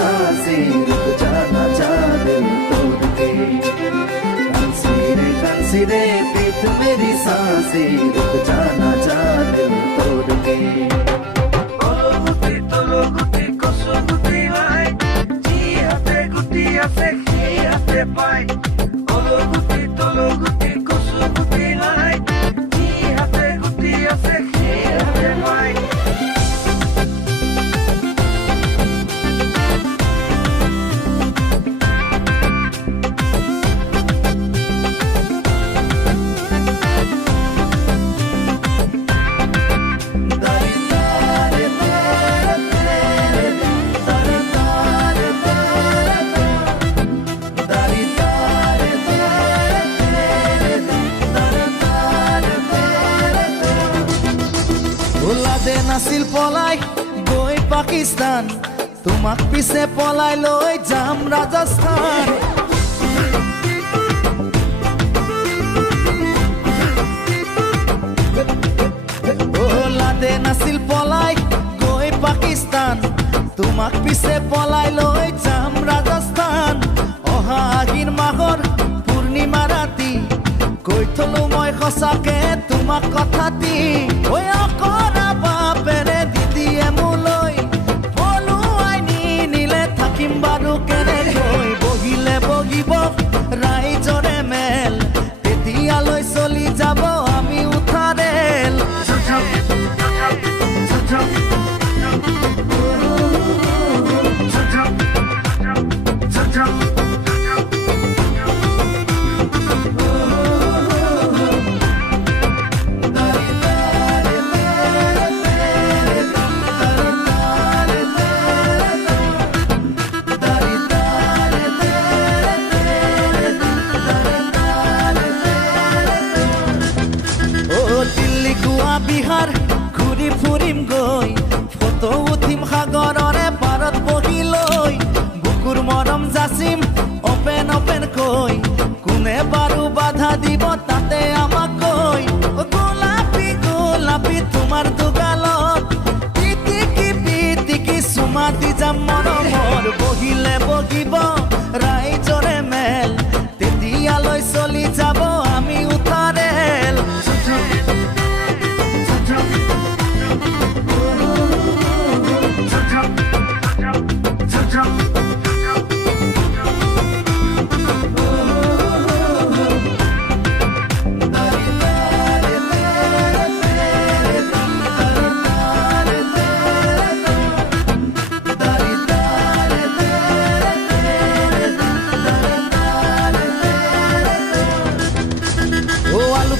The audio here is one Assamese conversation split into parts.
सांसें रुक जाना चाह दिल तोड़ के कंसीरे पीत मेरी सांसें रुक जाना चाह दिल तोड़ के ओ गुटी तोलो गुटी कोसो गुटी लाई जी हाथे गुटी आसे खी हाथे पाई ओ गुटी तोलो गुटी कोसो गुटी लाई जी हाथे गुटी आसे खी हाथे पाई নাছিল পলাই গৈ পাকিস্তান তোমাক পিছে পলাই লৈ যাম ৰাজস্থান ওলাদে নাছিল পলাই গৈ পাকিস্তান তোমাক পিছে পলাই লৈ যাম ৰাজস্থান অহা আহিন মাহৰ পূৰ্ণিমা ৰাতি কৈ থলো মই সঁচাকে তোমাক কথাটি ঐ অকৰা বাপেৰে দিদিয়ে মোলৈ পলুৱাই নিলে থাকিম বাৰু কেনেকৈ বহিলে বহিব ৰাইজৰে মেল তেতিয়ালৈ চলি যাব আমি উঠাৰেল বিহাৰ ঘূৰি ফুৰিম গৈ ফটো উঠিম সাগৰৰে পাৰত বহি লৈ বুকুৰ মৰম যাচিম অপেন কৈ কোনে বাৰু বাধা দিব তাতে আমাক কৈ গোলাপী গোলাপী তোমাৰ দুগালত পিটিকি চুমা দি যাম মৰমৰ বহিলে বহিব ৰাইজৰে মেল তেতিয়ালৈ চলি যাব আমি উঠাৰেল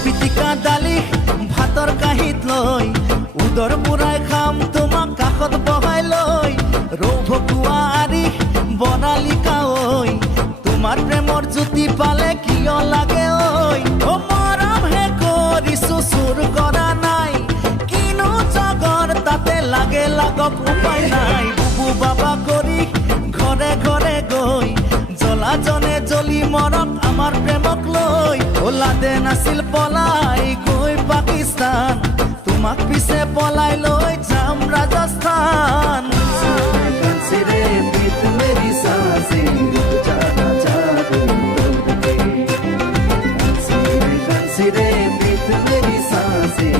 পিটিকা দালি ভাতৰ কাঁহীত লৈ উদৰ বুঢ়াই খাম তোমাক কাষত বহাই লৈ ৰৌ ভকুৱা আৰি বনালি কাঐ তোমাৰ প্ৰেমৰ জ্যোতি পালে কিয় লাগে ঐ অ মৰমহে কৰিছো চুৰ কৰা নাই কিনো জগৰ তাতে লাগে লাগক উপায় নাই বুবু বাবা কৰি ঘৰে ঘৰে গৈ জ্বলাজনে জ্বলি মৰক আমাৰ প্ৰেমক লৈ ওলাদে নাছিল পলাই গৈ পাকিস্তান তোমাক পিছে পলাই লৈ যাম ৰাজস্থান कंसीरे पीत मेरी सांसें रुक जाना चाह दिल तोड़ के कंसीरे पीत मेरी सांसें